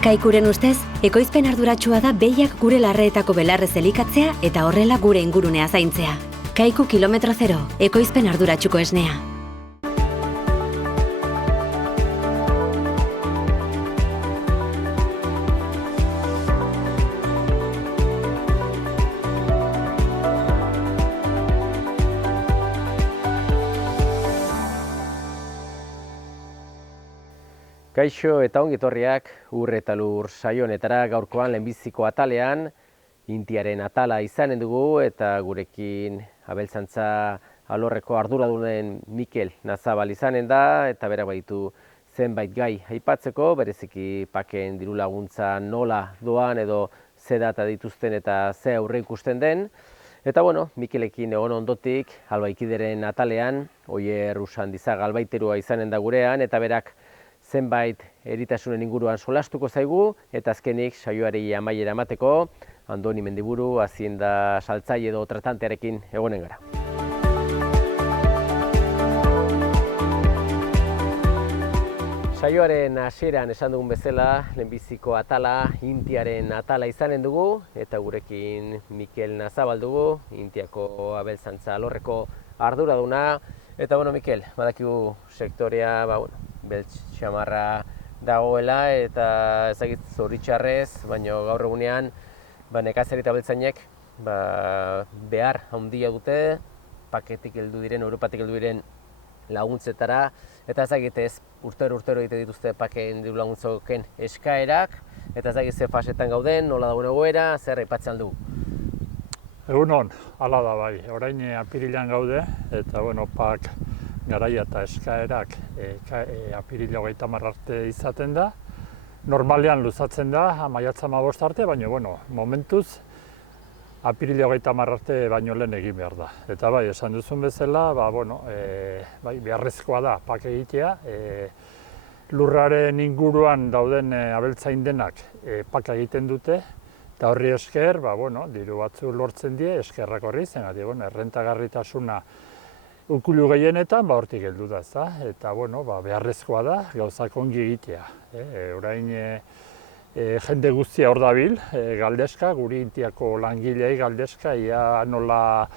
Kaikuren ustez, ekoizpen arduratsua da behiak gure larreetako belarrez elikatzea eta horrela gure ingurunea zaintzea. Kaiku kilometro zero, ekoizpen arduratsuko esnea. Kaixo eta ongi etorriak Ur eta Lur saio honetara. Gaurkoan lehenbiziko atalean Intiaren atala izanen dugu eta gurekin abeltzantza alorreko arduradunen Mikel Nazabal izanen da eta berak baditu zenbait gai aipatzeko, bereziki pakeen diru laguntza nola doan edo ze data dituzten eta ze aurre ikusten den. Eta bueno, Mikelekin egon ondotik Albaikideren atalean Oier Usandizaga albaiterua izanen da gurean eta berak zenbait eritasunen inguruan solastuko zaigu, eta azkenik saioari amaiera emateko, Andoni Mendiburu, hazienda saltzaile edo tratantearekin egonen gara. Saioaren hasieran esan dugun bezala, lehenbiziko atala, Intiaren atala izanen dugu, eta gurekin Mikel Nazabal dugu, Intiako abeltzantza alorreko arduraduna. Eta bueno, Mikel, badakigu sektorea, beltz xamarra dagoela eta ezagit zoritxarrez, baina gaur egunean nekazari eta abeltzainek behar handia dute, paketik heldu diren, Europatik heldu diren laguntzetara, eta ezagit ez urtero egite dituzte pakeen diru laguntzoken eskaerak, eta ezagit ze fasetan gauden, nola dagoen egoera, zer aipatzen dugu. Egunon, hala da bai, orain apirilean gaude, eta bueno, pak garaia eta eskaerak apirila 30 arte izaten da. Normalean luzatzen da, maiatza 15 arte, baina bueno, momentuz apirila 30 arte baino lehen egin behar da. Eta bai, esan duzun bezala, beharrezkoa da pak egitea. Lurraren inguruan dauden abeltzain denak pak egiten dute, eta horri esker, diru batzu lortzen die, eskerrak horri zen, errentagarritasuna ukulu gehienetan, hortik heldu da, ezta? Eta, beharrezkoa da, gauzak ongi egitea. Orain, jende guztia hor dabil, galdeska, guri Intiako langilei galdeska, ia nola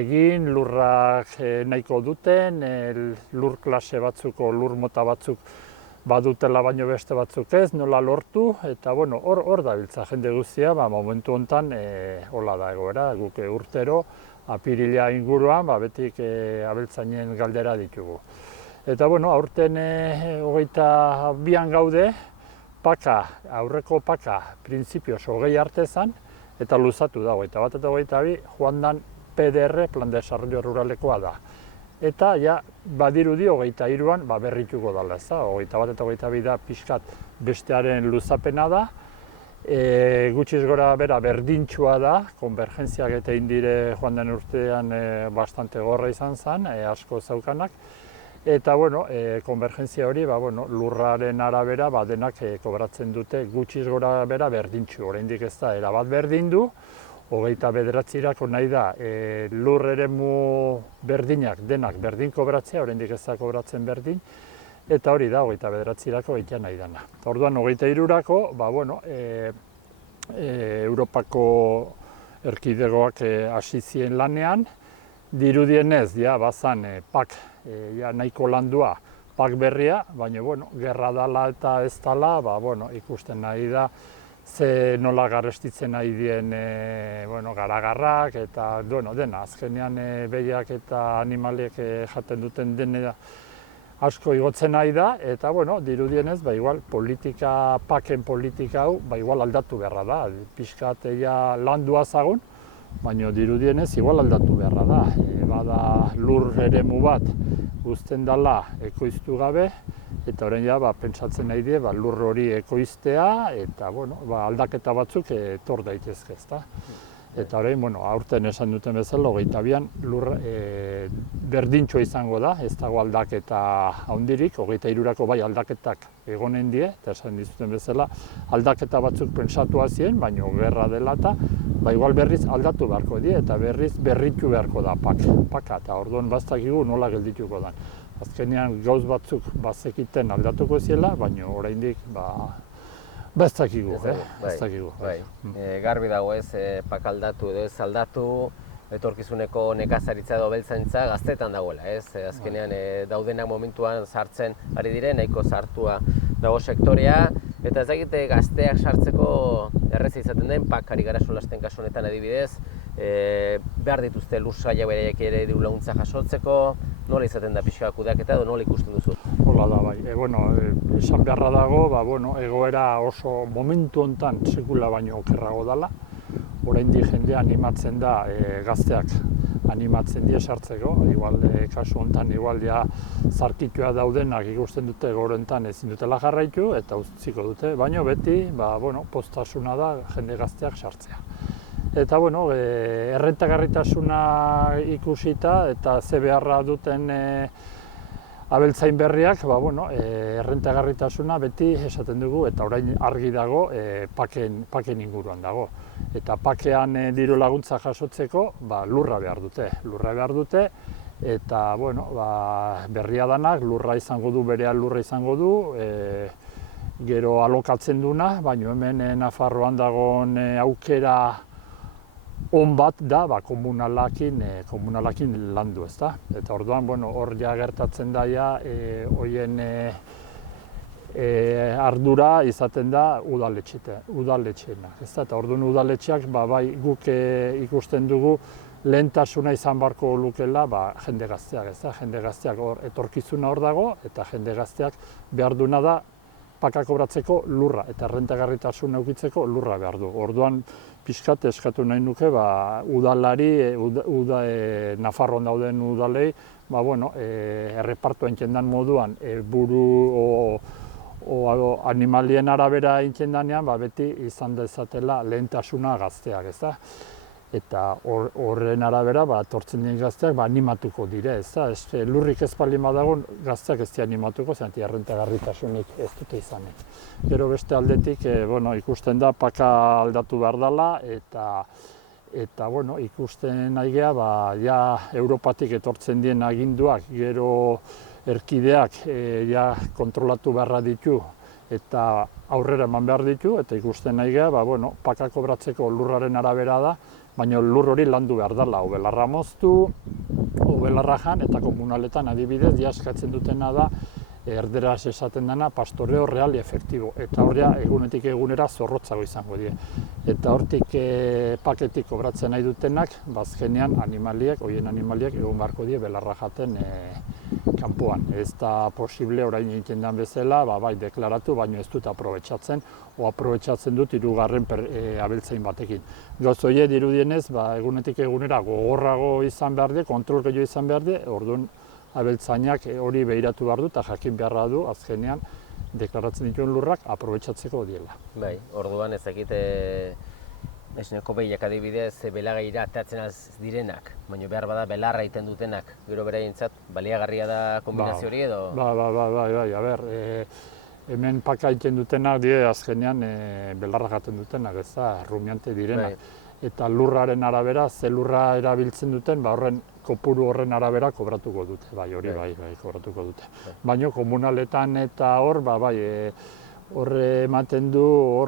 egin, lurrak nahiko duten, lur klase batzuko, lur mota batzuk badutela baino beste batzuk ez, nola lortu, eta hor dabiltza jende guztia, momentu honetan hola da egoera, guk urtero, apirila inguruan, betik abeltzainen galdera ditugu. Eta aurten 22an gaude, aurreko paka printzipioz 20 arte zen, eta luzatu da 21 eta 22 joan dan PDR, Plan de Desarrollo Ruralekoa da. Eta badirudi 23an berrituko dela, 21 eta 22 da pixkat bestearen luzapena da. Gutxiz gora bera berdintxua da, konvergentziak eta indire joan den urtean bastante gorra izan zen, asko zaukanak. Eta konvergentzia hori lurraren arabera denak kobratzen dute gutxiz gora bera berdintxu. Oraindik ez da erabat berdindu, 29irako nahi da lur eremu berdinak denak berdin kobratzea, oraindik ez da kobratzen berdin, eta hori da 29irako egitea nahi dana. Orduan 23irako, Europako erkidegoak hasi ziren lanean, dirudienez, bazan pak nahiko landua pak berria, baina gerra dala eta ez dala, ikusten nahi da, ze nola garestitzen nahi dien garagarrak eta dena, azkenean behiak eta animaliek jaten duten dena asko igotzen nahi da, eta dirudienez, paken politika hau, aldatu beharra da. Pixkat landua zagun, baina dirudienez, aldatu beharra da. Bada lur eremu bat uzten dela ekoiztu gabe, eta orain pentsatzen nahi die lur hori ekoiztea, eta aldaketa batzuk etor daitezke, ezta. Eta orain, aurten esan duten bezala, 22an lur berdintxoa izango da, ez dago aldaketa handirik, 23irako aldaketak egonen die, eta esan dizuten bezala, aldaketa batzuk pentsatua ziren, baina gerra dela eta, berriz aldatu beharko die, eta berriz berritu beharko da paka, eta orduan baztakigu nola geldituko da. Azkenean gauz batzuk bazekiten aldatuko ziela, baina oraindik Ba ez dakigu, bai, ez dakigu. bai. Garbi dago ez, pakaldatu edo ez aldatu, etorkizuneko nekazaritza edo abeltzaintza gaztetan dagoela, ez? Azkenean daudenak momentuan sartzen ari diren, nahiko sartua dago sektorea, eta ez dakite gazteak sartzeko erreza izaten den, pakari gara solasten kasu honetan adibidez, behar dituzte lursailak beraiek ere diru laguntza jasotzeko, nola izaten da pixka kudeaketa edo nola ikusten duzu? Hola da, bai. Esan beharra dago, egoera oso momentu hontan sekula baino okerrago dela. Oraindik jendea animatzen da, gazteak animatzen die sartzeko, kasu hontan ja zarkitua daudenak ikusten dute gaur hontan ezin dutela jarraitu eta utziko dute, baina beti poztasuna da jende gazteak sartzea. Eta errentagarritasuna ikusita eta ze beharra duten abeltzain berriak, errentagarritasuna beti esaten dugu eta orain argi dago paken inguruan dago. Eta pakean diru laguntza jasotzeko lurra behar dute eta berria danak lurra izango du, berean lurra izango du, gero alokatzen duna, baina hemen Nafarroan dagoen aukera on bat da komunalakin landu, ezta? Eta orduan, hor ja gertatzen daia, hoien ardura izaten da udaletxeena, ezta? Eta orduan udaletxeak, guk ikusten dugu lehentasuna izan beharko lukela jende gazteak, ezta? Jende gazteak etorkizuna hor dago, eta jende gazteak behar duna da paka kobratzeko lurra, eta errentagarritasuna edukitzeko lurra behar du. Orduan, pixkat eskatu nahi nuke, udalari, Nafarroan dauden udalei, errepartua intxendan moduan, buru o animalien arabera intxendanean, beti izan dezatela lehentasuna gazteak, ezta? Eta horren arabera, etortzen dien gazteak animatuko dire, ezta? Lurrik ez baldin badago, gazteak ez di animatuko, zen errentagarritasunik ez dute izanen. Gero beste aldetik, ikusten da paka aldatu behar dela, eta ikusten nahi geha, Europatik etortzen dien aginduak, gero erkideak kontrolatu beharra ditu, eta aurrera eman behar ditu, eta ikusten nahi geha, paka kobratzeko lurraren arabera da, baina lur hori landu behar dela, belarra moztu, belarra jan, eta komunaletan adibidez, eskatzen dutena da, erderaz esaten dena, pastoreo real efektibo, eta horria egunetik egunera zorrotzago izango die. Eta hortik paketik kobratzen nahi dutenak, bazkenean hoien animaliek egun beharko die belarra jaten kanpoan. Ez da posible orain egiten den bezala, bai deklaratu, baina ez dut aprobetxatzen, aprobetxatzen dut hirugarren abeltzain batekin. Gauz horiek dirudienez, egunetik egunera gogorrago izan behar die, kontrol gehiago izan behar die, orduan abeltzainak hori behiratu behar du eta jakin beharra du azkenean deklaratzen dituen lurrak aprobetxatzeko diela. Bai, orduan ez dakit esneko behiak adibidez belagaira ateatzen az direnak, baina behar bada belarra egiten dutenak, gero beraientzat baliagarria da kombinazio hori edo? Bai, hemen paka egiten dutenak die azkenean belarra jaten dutenak, ez da, rumiante direnak. Eta lurraren arabera, ze lurra erabiltzen duten, horren kopuru horren arabera kobratuko dute, kobratuko dute. Baina komunaletan eta hor, horre ematen du,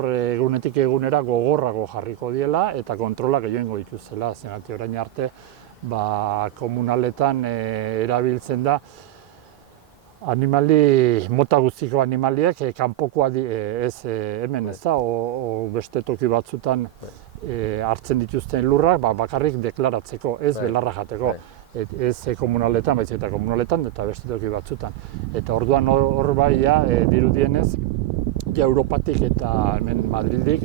egunetik egunera gogorrago jarriko diela eta kontrolak egingo dituzela. Zenati orain arte, komunaletan erabiltzen da mota guztiko animaliek, kanpokoa ez hemen ez da, o beste toki batzutan hartzen dituzten lurrak bakarrik deklaratzeko, ez belarra jateko. Ez komunaletan, baizik eta komunaletan eta beste toki batzutan. Eta orduan hor dirudienez, Europatik eta hemen Madrildik,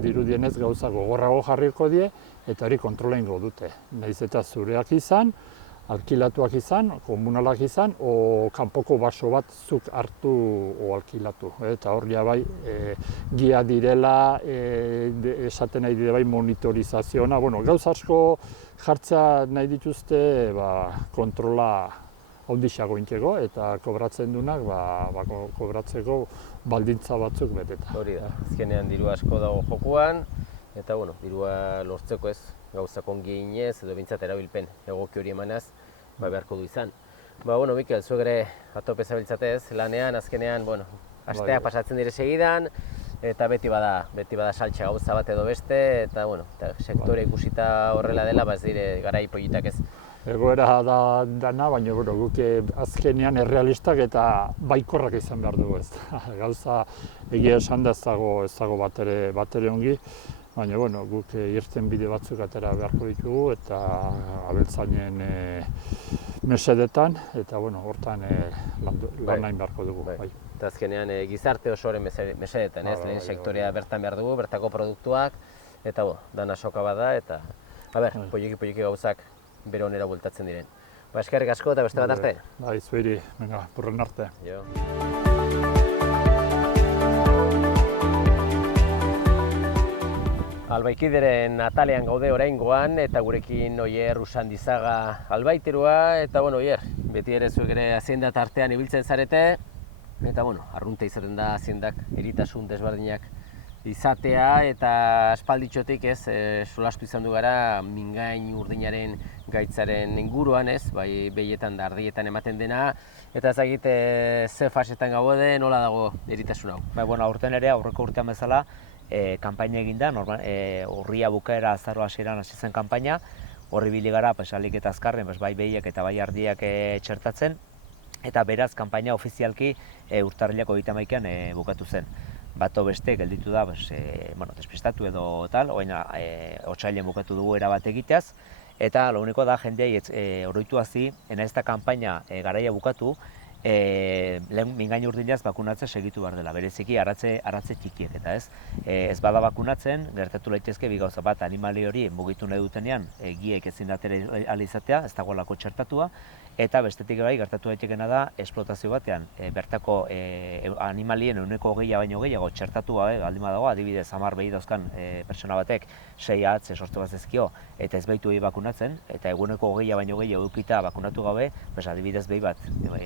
dirudienez gauza gogorrago jarriko die eta hori kontrola ingo dute. Nahiz eta zureak izan, alkilatuak izan, komunalak izan, o kanpoko baso bat zuk hartu o alkilatu. Eta hor gia direla, esaten nahi dire monitorizazioa. Gauz asko jartza nahi dituzte kontrola ondixago inteko eta kobratzen dunak kobratzeko baldintza batzuk beteta. Hori da, azkenean diru asko dago jokuan, eta dirua lortzeko ez, gauzak ongi eginez edo bintzat erabilpen egoki hori emanaz, beharko du izan. Mikel, zuek ere atope zabiltzatez, lanean, azkenean, asteak pasatzen dire segidan, eta beti bada saltsa gauza bat edo beste, eta bueno, sektore ikusita horrela dela, ez dire garai politak ez. Egoera da dana, baina guk azkenean errealistak eta baikorrak izan behar dugu ez. Gauza egia esan da ez dago batere ongi, baina guk irten bide batzuk atera beharko ditugu eta abeltzainen mesedetan, eta hortan lan nahi beharko dugu. Eta azkenean gizarte osoren mesedetan, ez? Lehen sektorea bertan behar dugu, bertako produktuak, eta dana soka bada, eta poliki gauzak bere onera bueltatzen diren. Eskerrik asko eta beste bat arte? Bai, zuiri, burren arte. Albaikideren atalean gaude oraingoan, eta gurekin Oier Usandizaga albaiterua, eta Oier, beti ere zuek ere hazienda tartean ibiltzen zarete, eta arrunte izaten da haziendak eritasun desberdinak izatea, eta aspalditxotik solastu izan du gara mingain urdinaren gaitzaren inguruan, bai behietan da ardietan ematen dena, eta ezagite ze fasetan gaude, nola dago eritasun hau? Aurten ere, aurreko urtean bezala, kanpaina egin da, urria bukaera azaroa hasieran hasi zen kanpaina, horri bili gara, alik eta azkarren, bai behiak eta bai ardiak txertatzen, eta beraz, kanpaina ofizialki urtarrilako 31an bukatu zen. Bato beste gelditu da, despistatu edo tal, otsailean bukatu dugu erabat egiteaz, eta lo único da jendeei oroitu hazi, ez da kanpaina garaia bukatu, lehen mingain urdinaz bakunatzen segitu behar dela, bereziki aratze txikiek, eta ez bada bakunatzen, gertatu laitezke bi gauza bat, animali hori mugitu nahi dutenean, giek ezin datera alizatea, ez dagoelako txertatua, eta bestetik bai gertatu daitekena da esplotazio batean, bertako animalien 20% baino gehiago txertatua, baldin badago, adibidez 10 behi dauzkan pertsona batek 6 atze sortu bat ezkio, eta ez baitu bakunatzen, eta eguneko 20% baino gehiago edukita bakunatu gabe, adibidez behi bat,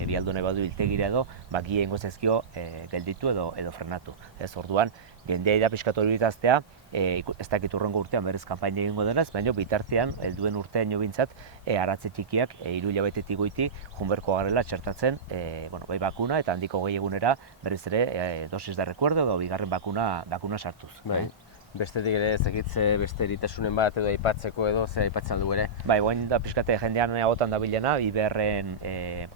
bialdune badu hiltegira edo, gie ingo zezkio gelditu edo frenatu. Ez orduan, jendea da pixkatu hori bitaztea, ez dakit urrengo urtean berriz kanpaina egingo denez, baina bitartean, helduen urtean jo bintzat, aratze txikiak 3 hilabetetik goiti junberko garela txertatzen, bai bakuna eta handiko gehi egunera berriz ere dosis de recuerdo edo bigarren bakuna sartuz. Bestetik ere ezakitze beste eritasunen bat edo aipatzeko edo ze aipatzen du ere? Bai, guain da pixkate jendean agotan dabilena, IBR-en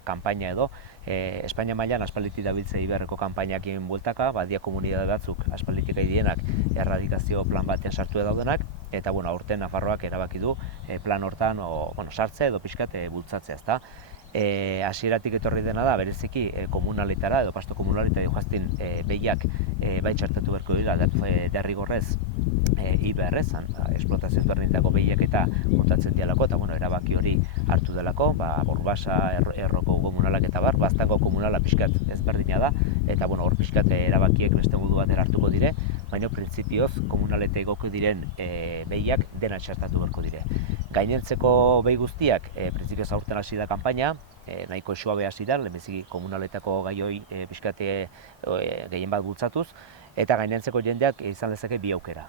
kanpaina edo, Espainia mailan aspalditik dabiltze IBR-eko kanpainakin bueltaka, badia komunidade batzuk aspalditik aidienak erradikazio plan batean sartu daudenak, eta aurten Nafarroak erabaki du plan hortan sartze edo pixkate bultzatzea, ezta? Hasieratik etorri dena da, bereziki komunalitara edo pasto komunalitara joaztin behiak bai txertatu beharko dira derrigorrez IBR-ezan, esplotazio ezberdinetako behiak eta kontatzen dialako, eta erabaki hori hartu delako, Urbasa, Erroko komunalak eta Baztango komunala pixkat ezberdina da, eta hor pixkat erabakiek beste modu batera hartuko dire, baina printzipioz komunalete egoko diren behiak dena txertatu beharko dire. Gainentzeko behi guztiak, printzipioz aurten hasi da kanpaina, nahiko suabe hasi da, lehenbiziki komunaletako gaioi pixkate gehien bat bultzatuz, eta gainentzeko jendeak izan lezake bi aukera.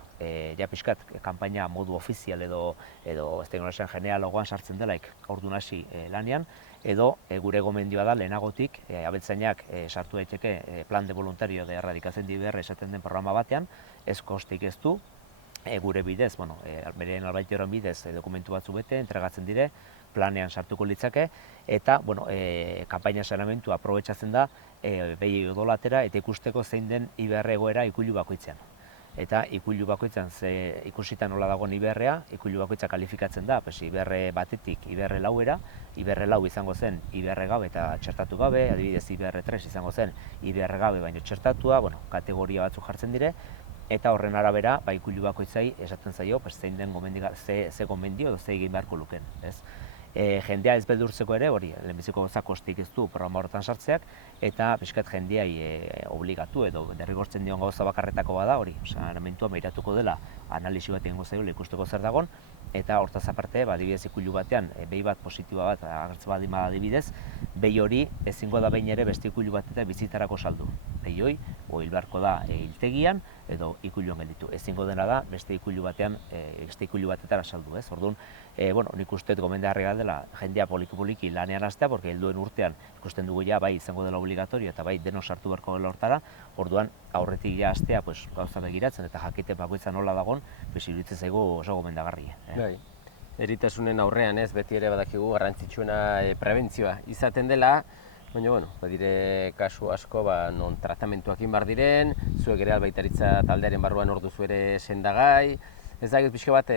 Ja pixkat, kanpaina modu ofizial edo ez teknologian genealogoan sartzen delaik orduan hasi lanean, edo gure gomendioa da lehenagotik abeltzainak sartu daiteke plan de voluntario de erradikazen IBR esaten den programa batean, ez kostik ez du, gure bidez, beren albaiteroen bidez dokumentu batzu bete, entregatzen dire, planean sartuko litzake, eta kanpaina saneamentua aprobetxatzen da behi odolatera eta ikusteko zein den IBR egoera ikuilu bakoitzean. Eta ikuilu bakoitzan ikusita nola dagoen IBR-a, ikuilu bakoitza kalifikatzen da, IBR batetik IBR lauera, IBR lau izango zen IBR gabe eta txertatu gabe, adibidez IBR 3 izango zen IBR gabe baino txertatua, kategoria batzuk jartzen dire, eta horren arabera, ikuilu bakoitzai esaten zaio, zein den ze gomendio edo ze egin beharko luken. Jendea ez beldurtzeko ere, hori, lehenbiziko gauza kostik ez du programa horretan sartzeak, eta pixkat jendeai obligatu edo derrigortzen dion gauza bakarretako bada, hori, saneamentua meiratuko dela analisi bat egingo zaiola ikusteko zer dagon, eta hortaz aparte, adibidez ikuilu batean, behi bat positiboa bat agertzen badin bada adibidez, behi hori ezingo da behin ere beste ikuilu bat eta bizitarako saldu. lehioi, o hil beharko da hiltegian, edo ikuiluan gelditu. Ezingo dena da, beste ikuilu batetara saldu, ez? Orduan, nik uste gomendagarria dela jendea poliki-poliki lanean hastea, porque helduen urtean ikusten dugu ja, bai izango dela obligatorio eta bai denok sartu beharko dela hortara, orduan aurretik ja hastea gauza begiratzen eta jakiten bakoitza nola dagon, iruditzen zaigu oso gomendagarria. Eritasunen aurrean ez, beti ere badakigu garrantzitsuena prebentzioa izaten dela, baina, badire kasu asko non tratamentuak egin behar diren, zuek ere albaitaritza taldearen barruan orduzu ere sendagai, ez da pixka bat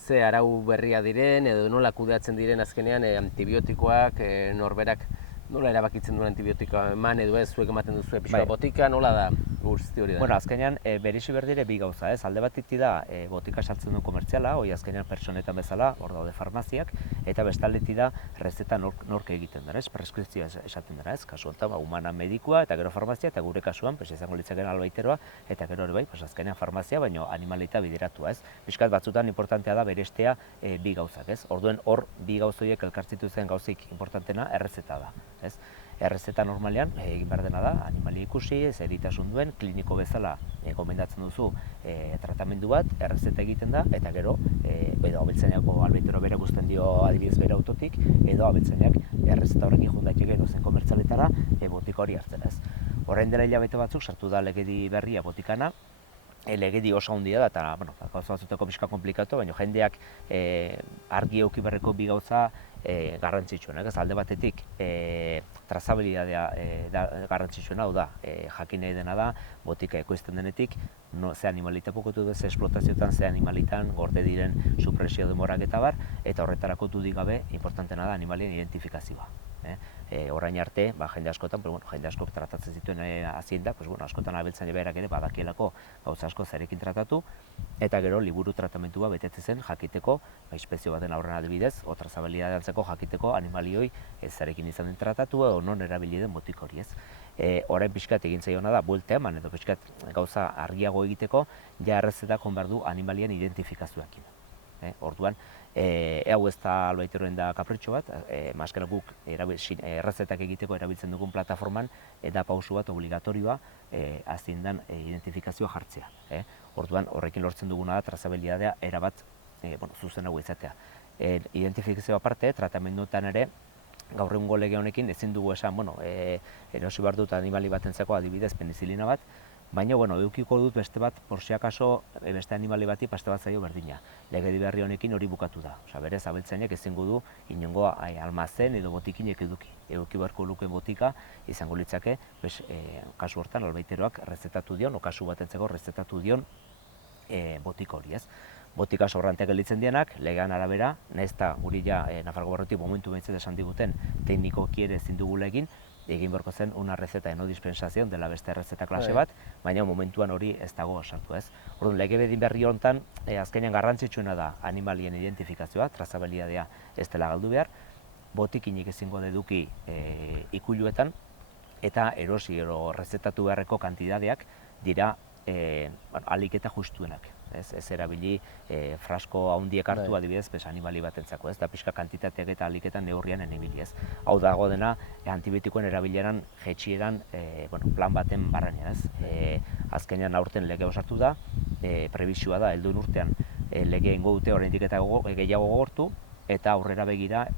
ze arau berria diren edo nola kudeatzen diren azkenean antibiotikoak, norberak nola erabakitzen duen antibiotikoa eman edo ez, zuek ematen duzu pixka botika, nola da guzti hori da? Bueno, azkenean berezi berdire bi gauza, ez? Alde batetik da botika saltzen duen komertziala, hori azkenean pertsonetan bezala, hor daude farmaziak, eta bestaldetik da rezeta nork egiten dara, ez? Preskripzioa esaten dara, ez? Kasu honetan, humana medikua eta gero farmazia, eta gure kasuan, izango litzaken albaiteroa, eta gero ere bai, azkenean farmazia, baina animalita bideratua, ez? Piskat batzutan importantea da berestea bi gauzak, ez? Orduen hor bi gauzoiek elkartzitu zen gauzik importantena errezeta da, ez? Errezeta normalean egin behar dena da, animali ikusi, eritasun duen, kliniko bezala gomendatzen duzu tratamendu bat, errezeta egiten da, eta gero, edo abeltzainako albaitero bere guztien dio adibidez bere autotik, edo abeltzainak errezeta horrekin jundaiteke edozen komertzialetara botika hori hartzen ez. Orain dela hilabete batzuk sartu da legedi berria botikana, legedi oso handia da, eta gauza batzuteko pixka komplikatu, baina jendeak argi eduki beharreko bi gauza garrantzitsuenak, ez alde batetik trazabilidadea garrantzitsuena, hau da, jakin nahi dena da, botika ekoizten denetik, ze animalita pokotu du, ze esplotazioetan, ze animalitan gorde diren supresio demorak eta bar, eta horretarako dudik gabe, importantena da animalien identifikazioa. Orain arte, jende askotan, jende askok tratatzen zituen haziendak, askotan abeltzaile berak ere badakielako gauza asko zarekin tratatu, eta gero liburu tratamentua betetzen zen jakiteko, espezio baten aurren adibidez, trazabilidadea antzeko jakiteko animalioi zarekin izan den tratatu edo non erabili den botik hori ez. Orain pixkat egin zaiona da, buelta eman edo pixkat gauza argiago egiteko, ja errezetak hon behar du animalien identifikazioakin. Orduan, hau ez da albaiteroen da kapritxo bat, maskera guk errezetak egiteko erabiltzen dugun plataforman, eta pausu bat obligatorioa azindan identifikazioa jartzea. Orduan, horrekin lortzen duguna da trazabilidadea erabat zuzenago izatea. Identifikazioa aparte, tratamenduetan ere, gaur egungo lege honekin ezin dugu esan, erosi behar dut animali batentzako adibidez penizilina bat, baina, edukiko dut beste bat, por si akaso, beste animali bati beste bat zaio berdina. Legedi berri honekin hori bukatu da. Berez, abeltzainek ezingo du inongo almazen edo botikinek eduki beharko lukeen botika izango litzake, kasu hortan albaiteroak rezetatu dion, kasu batentzako rezetatu dion botika hori ez. Botika sobranteak gelditzen dienak, legean arabera, nahiz eta guri ja Nafarroko Gobernutik momentu behintzat esan diguten teknikoki ere ezin dugula egin beharko zen una receta no dispensación dela beste errezeta klase bat, baina momentuan hori ez dago sartu ez. Orduan, lege berri honetan azkenean garrantzitsuena da animalien identifikazioa, trazabilidadea ez dela galdu behar, botikinik ezingo eduki ikuiluetan, eta erosi ero rezetatu beharreko kantidadeak dira ahalik eta justuenak. Ez erabili frasko handiek hartu adibidez animali batentzako, ez da pixka kantitateak eta ahaliketan neurrian enibili ez. Hau dago dena antibiotikoen erabileran jetxieran plan baten barrenean ez. Azkenean aurten lege osartu da, prebizioa da helduen urtean legea ingo dute oraindik eta gehiago gogortu, eta aurrera begira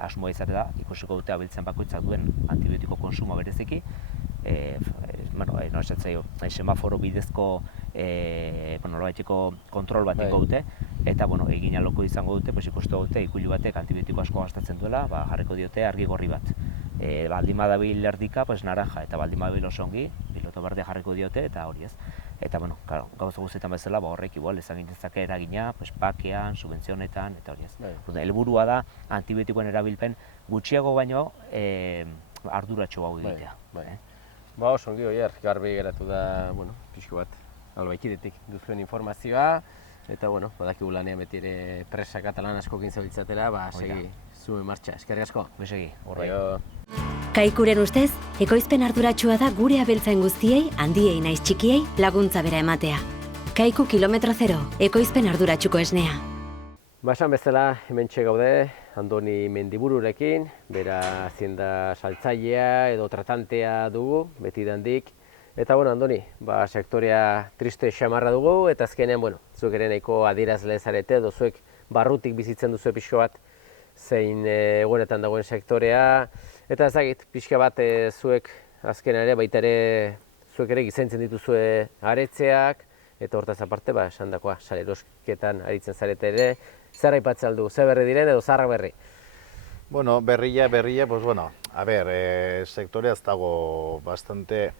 asmoa izate da ikusiko dute abiltzen bakoitzak duen antibiotiko konsumo bereziki, semaforo bidezko nolabaiteko kontrol bat ingo dute, eta egin aloko izango dute, ikustu dute ikuilu batek antibiotiko asko gastatzen duela, jarriko diote argi gorri bat. Baldin badabil erdika, naranja, eta baldin badabil oso ongi, piloto berdea jarriko diote, eta hori ez. Eta, gauza guztietan bezala, horrek igual ezagin dezake eragina, pakean, subentzionetan, eta hori ez. Helburua da antibiotikoen erabilpen gutxiago baino arduratxo hau egitea. Oso ongi, Oier, garbi geratu da, pixko bat, albaikidetik duzuen informazioa, eta, badakigu lanean beti ere presa katalan asko gintzabiltzatela, segi zuen martxa, eskerrik asko. Besegi, horrei. Kaikuren ustez, ekoizpen arduratxua da gure abeltzain guztiei, handiei naiz txikiei, laguntza bera ematea. Kaiku kilometro zero, ekoizpen arduratxuko esnea. Esan bezala, hementxe gaude, Andoni Mendibururekin, bera hazienda saltzailea edo tratantea dugu, beti dandik. Eta, bueno, Andoni, sektorea triste xamarra dugu, eta azkenean, bueno, zuek ere nahiko adierazle zarete, edo zuek barrutik bizitzen duzu pixka bat, zein egoeretan dagoen sektorea, eta ezagit, pixka bat zuek azkenean ere, baita ere, zuek ere gizaintzen dituzue aretzeak, eta hortaz aparte, esan dakoa, salerosketan aritzen zarete ere, zer aipatzen aldu, ze berri diren edo zarra berri? Bueno, berria, pues bueno, a ver, sektorea ez dago bastante,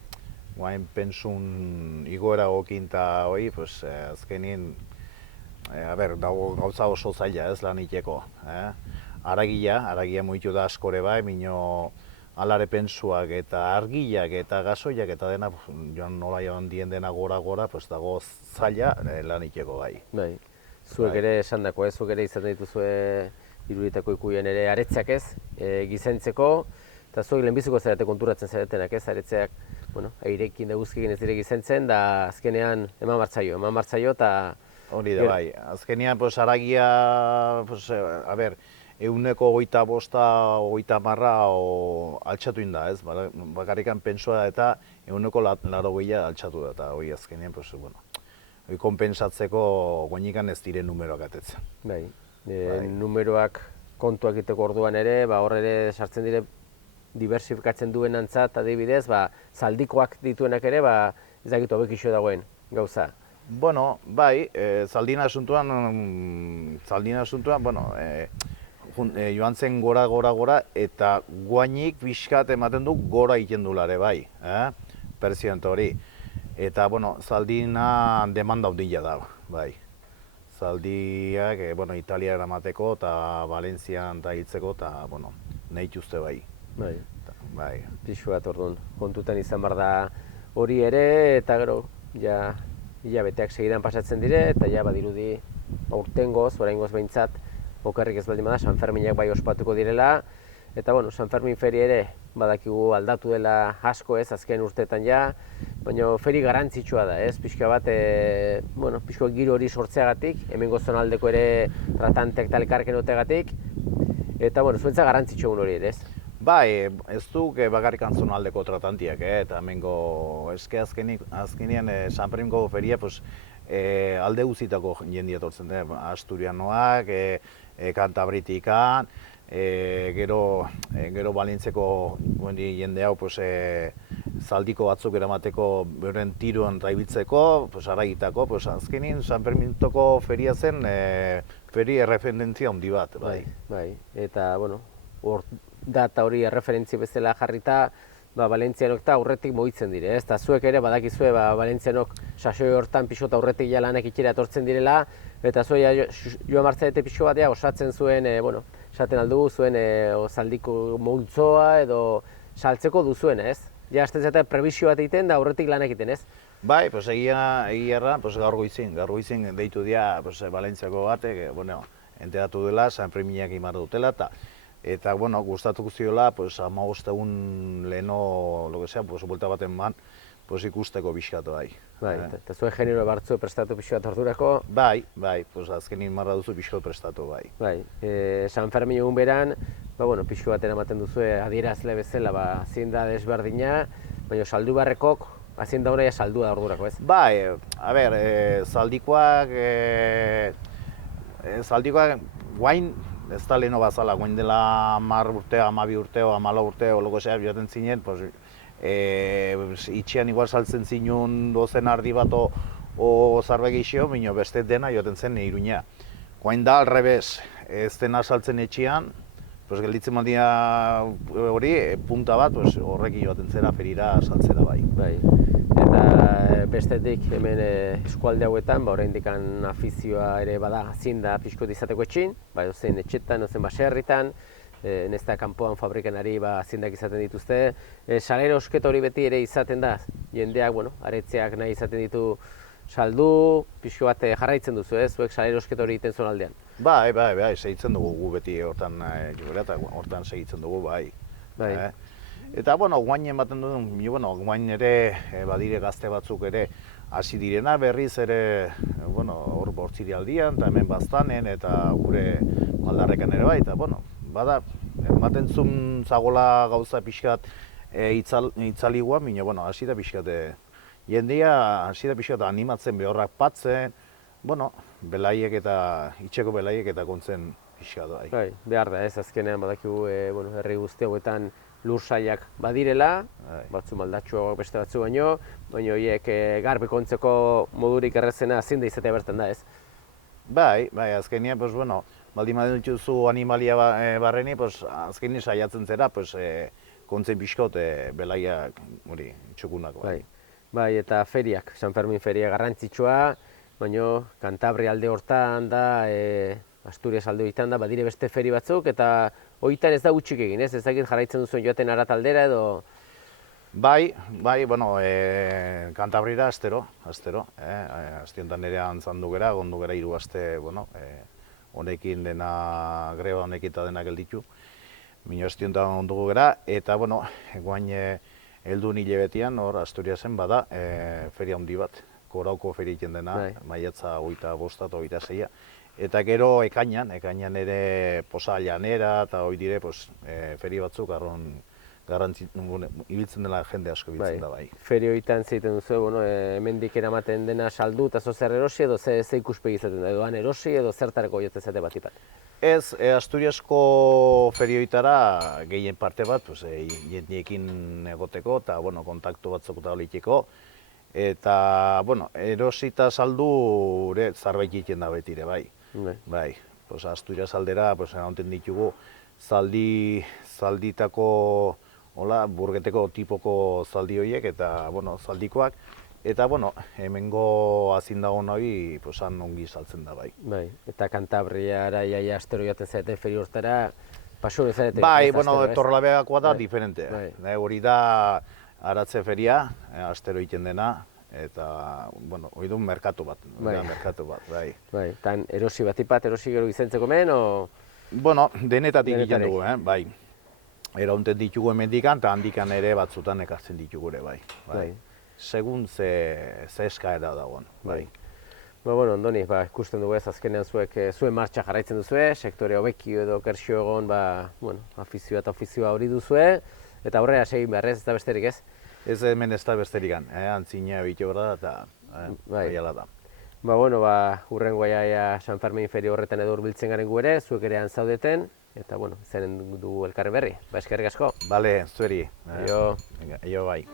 guain pentsun igoera gokinta hoi, pues azkenien, a ver, dago gauza oso zaila ez lan iteko. Aragia muitu da askore bai, mino alare pentsuak eta argiak eta gasoiak eta dena, joan nola joan dien dena gora, pues dago zaila lan iteko bai. Bai, zuek ere esan dako, zuek ere izaten dituzue iruritako ikuien ere aretzak ez, gizaintzeko, eta zuek lehenbiziko zarete konturatzen zaretenak ez, aretzeak, bueno, airekin eguzkikin ez dire gizaintzen, da azkenean eman martzaio eta... Hori da bai, azkenean, pues aragia, pues, a ber, 125, 130 altxatu inda, ez? Bakarrikan pentsua eta 180 altxatu da, eta hori azkenean, pues, bueno, hori konpensatzeko goinikan ez dire numeroak atetzen. Bai, numeroak kontuak iteko orduan ere, hor ere sartzen dire diversifikatzen duen antzat, adibidez, zaldikoak dituenak ere, ez dakitu hobekixo dagoen gauza. Bueno, bai, zaldina asuntuan, bueno, joan zen gora, eta guainik bizkat ematen du gora egiten dulare, bai, perziento hori. Eta, bueno, zaldina demanda hundila da, bai. Zaldiak, bueno, Italia eramateko eta Valentzian eta hiltzeko, eta, bueno, nahi txuzte bai. Bai, pixu bat orduan, kontutan izan behar da hori ere, eta gero, hilabeteak segidan pasatzen dire, eta badirudi aurtengoz, oraingoz behintzat, okerrik ez baldin bada, San Ferminak bai ospatuko direla, eta, bueno, San Fermin feri ere, badakigu aldatu dela asko ez, azken urteetan baina feri garantzitsua da, ez, pixka bat, bueno, pixko giro hori sortzeagatik, hemengo zonaldeko ere tratanteak eta elkarken otegatik, eta, bueno, zuentza garantzitsua hori ere, ez? Bai, ez duk bakarrik zonaldeko tratantiak, eta hemengo eske azkenean San Fermingo feria, pues, alde guztitako jendia etortzen da, Asturianoak, Kantabritikan, gero Balintzeko jende hau, pues, zaldiko batzuk eramateko beren tiroan raibitzeko, pues, aragitako, pues, azkenean San Fermintoko feria zen, feri erreferentzia handi bat, bai. Bai, eta, bueno, data hori erreferentzia bezala jarrita, Valentzianok eta aurretik mugitzen dire, ez? Eta zuek ere badakizue Valentzianok sasoi hortan pixo eta aurretik lanak itxera etortzen direla, eta zuek joan martzarete pixo bat osatzen zuen, bueno, esaten aldugu zuen zaldiko multzoa edo saltzeko duzuena, ez? Ja, azten zeta prebizio bat egiten da aurretik lanak egiten, ez? Bai, pues egia erran, pues gaur goizin deitu dira Valentziako batek, bueno, enteratu dela, San Ferminak imar dutela, eta, bueno, gustatuko ziola, pues, 15 egun leheno, pues, buelta baten man, pues, ikusteko pixkatu bai. Bai, eta zuen genero bartzu prestatu pixkat ordurako? Bai, pues, azkenin marra duzu pixkat prestatu bai. Bai, San Fermin egun beran, bueno, pixko baten ematen duzu adierazle bezala, hazienda desberdina, baina saldu barrekok, hazienda hona saldu da ordurako, ez? Bai, a ber, zaldikoak guain, ez da leheno bazala, guain dela 10 urteo, 12 urteo, 14 urteo, loko zea, joaten zinen, pues, itxean igual saltzen zinun dozen ardi bat o zarbe geixio, baina beste dena joaten zen Iruña. Guain da, alrebez, ez dena saltzen etxean, pues, gelditzen mandia hori, punta bat, pues, horrekin joaten zera ferira saltzera bai. Eta bestetik hemen eskualde hauetan, oraindik afizioa ere bada hazienda pixkot izateko etxin, ozen etxetan, ozen baserritan, nezta kanpoan fabrikanari haziendak izaten dituzte. Salerosket hori beti ere izaten da, jendeak, bueno, aretzeak nahi izaten ditu saldu, pixko bat jarraitzen duzu, zuek salerosket hori egiten zuen aldean. Bai, segitzen dugu gu beti hortan segitzen dugu, bai. Eta, bueno, guain ematen duen, guain ere, badire gazte batzuk ere, hasi direna berriz ere, hor bortziri aldian, eta hemen baztanen, eta gure aldarrekan ere bai, eta, bueno, bada, ematen zuen zagola gauza pixkat itzaligua, baina, bueno, hasi da pixkat, jendia hasi da pixkat animatzen behorrak patzen, bueno, belaiek eta, itxeko belaiek eta kontzen pixkat bai. Bai, behar da ez, azkenean badakigu herri guzti hauetan lur sailak badirela, batzu maldatxo beste batzu baino, baina horiek garbi kontzeko modurik errezena zein da izatea bertan da ez? Bai, azkenean, pues, bueno, baldin badituzu animalia barreni, pues, azkenean saiatzen zera, pues, kontzen pixkot belaiak hori txukunak. Bai, eta feriak, San Fermin feria garrantzitsua, baina Kantabria alde hortan da, Asturias alde hortan da, badire beste feri batzuk, eta horietan ez da gutxik egin, ez? Ezakit jarraitzen duzuen joaten Arataldera edo... Bai, bueno, Kantabrira astero. Astiontan ere antzandu gera, gondu gera 3 aste, bueno, honekin dena, greba honekin eta dena gelditu. Mino astiontan ondugu gera, eta, bueno, guain heldu nile betian, hor Asturiasen bada, feria handi bat, Korauko feria egiten dena, maiatza 25 eta 26. Eta gero ekainan ere Posallanera eta hori dire, feria batzuk arron ibiltzen dela jende asko ibiltzen da bai. Ferio horietan zeiten duzu, hemendik eramaten dena saldu eta zer erosi edo ze ikuspegi izaten da, edo han erosi edo zertareko jotzen zate bat ipat? Ez, Asturiasko ferioitara gehien parte bat, jendiekin egoteko eta kontaktu batzuk eta oliteko. Eta, erosi eta saldu zarbait egiten da betire, bai. Bai, Asturias aldera, egonten ditugu zalditako, burgeteko tipoko zaldi horiek eta, zaldikoak. Eta, hemengo azin dago nahi, han ongi saltzen da, bai. Bai, eta Kantabriara jaia astero joaten zarete feri hortara, pasure zarete? Bai, Torrelabegakoa da diferente. Hori da Aratze feria, astero egiten dena, eta, hori du merkatu bat, bai. Bai, eta erosi bat ipat, erosi gero izentzeko men, o...? Denetatik egiten dugu, bai. Eraunten ditugu hemendikan, eta handikan ere batzutan ekartzen ditugu ere, bai. Segun ze eskaera dagoen, bai. Andoni, ikusten dugu ez, azkenean zuen martxa jarraitzen duzue, sektore hobekio edo kerxio egon, afizioa eta ofizioa hori duzue, eta aurrera segin beharrez, ez da besterik ez? Ez hemen ez da besterik, antzina bitu behar da, eta baiala da. Hurrengo jaia San Fermin feria horretan edo hurbiltzen garen gu ere, zuek ere zaudeten, eta zenen dugu elkarren berri. Eskerrik asko. Bale, zueri. Aio bai.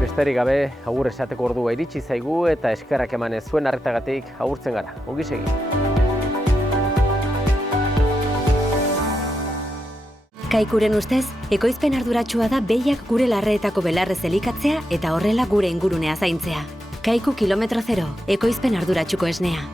Besterik gabe, agur esateko ordua iritsi zaigu eta eskerrak emanez zuen arretagatik agurtzen gara. Ongi segi. Kaikuren ustez, ekoizpen arduratsua da behiak gure larreetako belarrez elikatzea eta horrela gure ingurunea zaintzea. Kaiku kilometro 0, ekoizpen arduratsuko esnea.